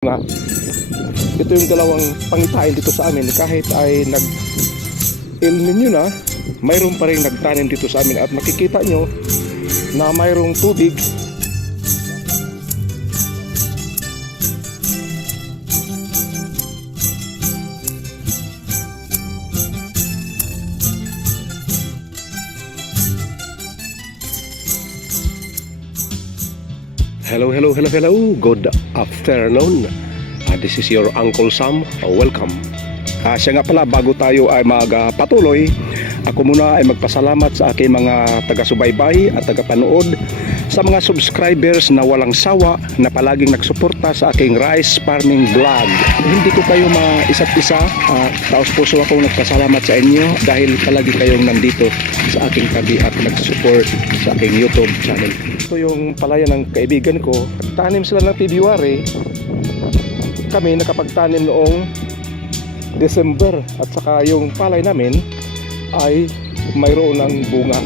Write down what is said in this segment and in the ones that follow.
Na ito yung dalawang pangitain dito sa amin. Kahit ay nag El Nino na, mayroon pa rin nagtanim dito sa amin. At makikita nyo na mayroong tubig. Hello. Good afternoon. This is your Uncle Sam. Welcome. Siya nga pala, bago tayo ay magpatuloy, ako muna ay magpasalamat sa aking mga taga-subaybay at taga-panood, sa mga subscribers na walang sawa na palaging nagsuporta sa aking rice farming vlog. Hindi ko kayo maisa't isa. Taos puso akong nagpasalamat sa inyo dahil palagi kayong nandito sa aking tabi at nag-support sa aking YouTube channel. Ito yung palayan ng kaibigan ko. Tanim sila ng February. Kami nakapagtanim noong December. At saka yung palay namin ay mayroon ng bunga.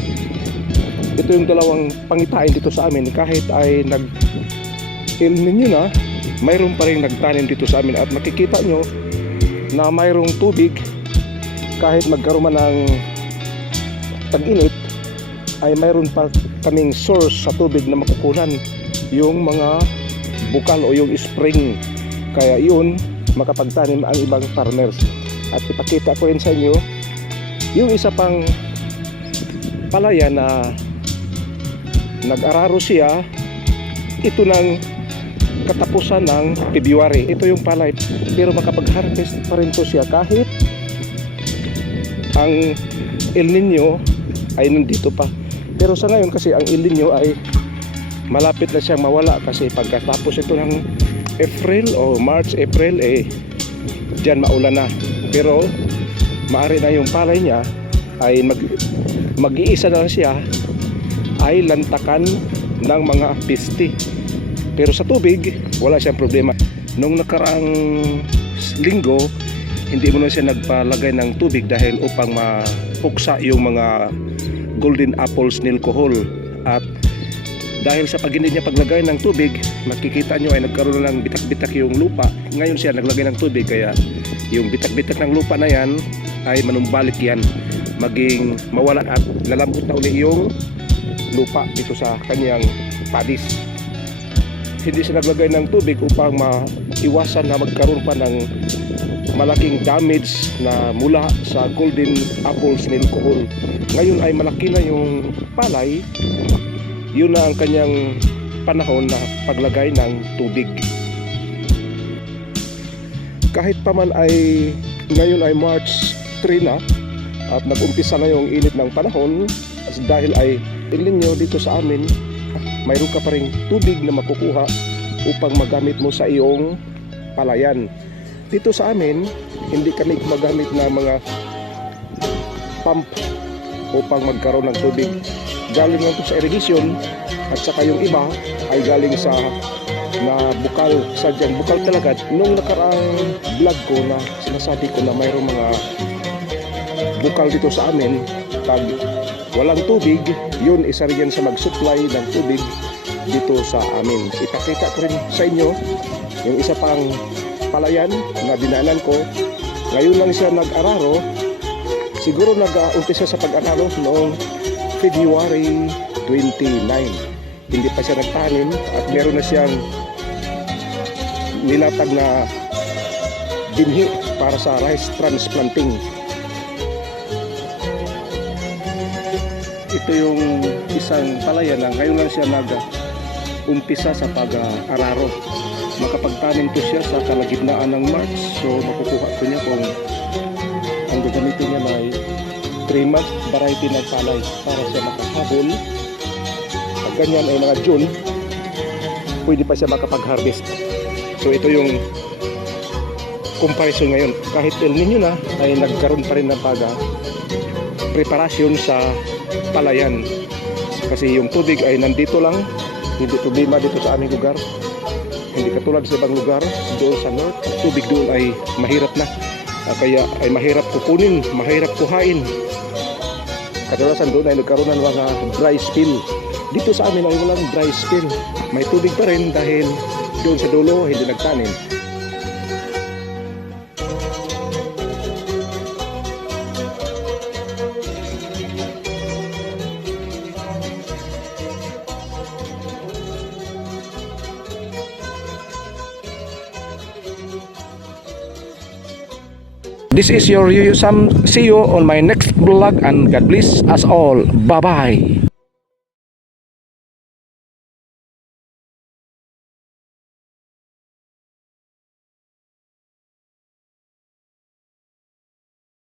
Ito yung dalawang pangitain dito sa amin. Kahit ay nag El Nino na, mayroon pa rin nagtanim dito sa amin. At makikita nyo na mayroong tubig. Kahit magkaroon man ng tag-init, ay mayroon pa kaming source sa tubig na makukunan, yung mga bukal o yung spring. Kaya yun, makapagtanim ang ibang farmers. At ipakita ko rin sa inyo yung isa pang palaya na nag-araro siya. Ito ng katapusan ng February. Ito yung palay, pero makapag-harvest pa rin to siya kahit ang El Nino ay nandito pa. Pero sa ngayon kasi ang El Nino ay malapit na siyang mawala, kasi pagkatapos ito ng April o March, April, dyan maulan na. Pero maaari na yung palay niya ay mag-iisa na siya, ay lantakan ng mga piste. Pero sa tubig wala siyang problema. Nung nakaraang linggo, hindi mo na siya nagpalagay ng tubig dahil upang mapuksa yung mga golden apple snail cohol. At dahil sa pag hindi niya paglagay ng tubig, makikita nyo ay nagkaroon ng bitak-bitak yung lupa. Ngayon siya naglagay ng tubig, kaya yung bitak-bitak ng lupa na yan ay manumbalik yan, maging mawala at lalambot na uli yung lupa dito sa kanyang padis. Hindi siya naglagay ng tubig upang maiwasan na magkaroon pa ng malaking damage na mula sa golden apple snail cohol. Ngayon ay malaki na yung palay. Yun na ang kanyang panahon na paglagay ng tubig. Kahit pa man ay ngayon ay March 3 na at nag-umpisa na yung init ng panahon, dahil ay El Nino dito sa amin, mayroon ka pa ring tubig na makukuha upang magamit mo sa iyong palayan. Dito sa amin, hindi kami magamit na mga pump upang magkaroon ng tubig. Galing lang ito sa irrigation, at saka yung iba ay galing sa na bukal, sadyang bukal talaga. Nung nakaraang vlog ko na sinasabi ko na mayroong mga bukal dito sa amin, pag walang tubig, yun isa rin yan sa mag-supply ng tubig dito sa amin. Ipakita ko rin sa inyo yung isa pang palayan na dinanan ko. Ngayon lang siya nag-araro. Siguro nag-umpisa sa pag-araro noong February 29. Hindi pa siya nagtanim at meron na siyang nilatag na binhi para sa rice transplanting. Ito yung isang palayan na ngayon lang siya nag-umpisa sa pag-araro. Makapagtanim ko siya sa kalagitnaan ng March, so makukuha ko niya kung ang gagamitin niya ay 3-month variety ng palay para siya makahabol. Pag ganyan ay mga June, pwede pa siya makapag-harvest. So ito yung comparison ngayon. Kahit El Nino na, ay nagkaroon pa rin ng preparasyon sa palayan, kasi yung tubig ay nandito lang. Hindi problema dito sa aming lugar, hindi katulad sa ibang lugar doon sa north. Tubig doon ay mahirap na, kaya ay mahirap kukunin, mahirap kuhain. Kadalasan doon ay nagkaroon ng mga dry spell. Dito sa amin ay walang dry spell, may tubig pa rin dahil doon sa dulo hindi nagtanim. This is your Yuyu Sam. See you on my next vlog and God bless us all. Bye-bye.